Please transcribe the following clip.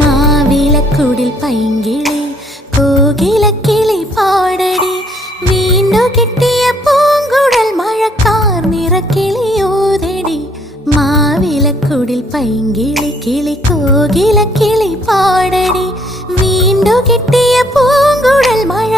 മാവിലക്കുടിൽ പൈങ്കിളി കോകിലക്കിളി പാടടി, വീണ്ടു കിട്ടിയ പൂങ്കുഴൽ മഴക്കാർ നിറക്കിളിയോതടി. മാവിലക്കുടിൽ പൈങ്കിളി കിളി കോകിലക്കിളി പാടടി, വീണ്ടു കിട്ടിയ പൂങ്കുഴൽ മഴ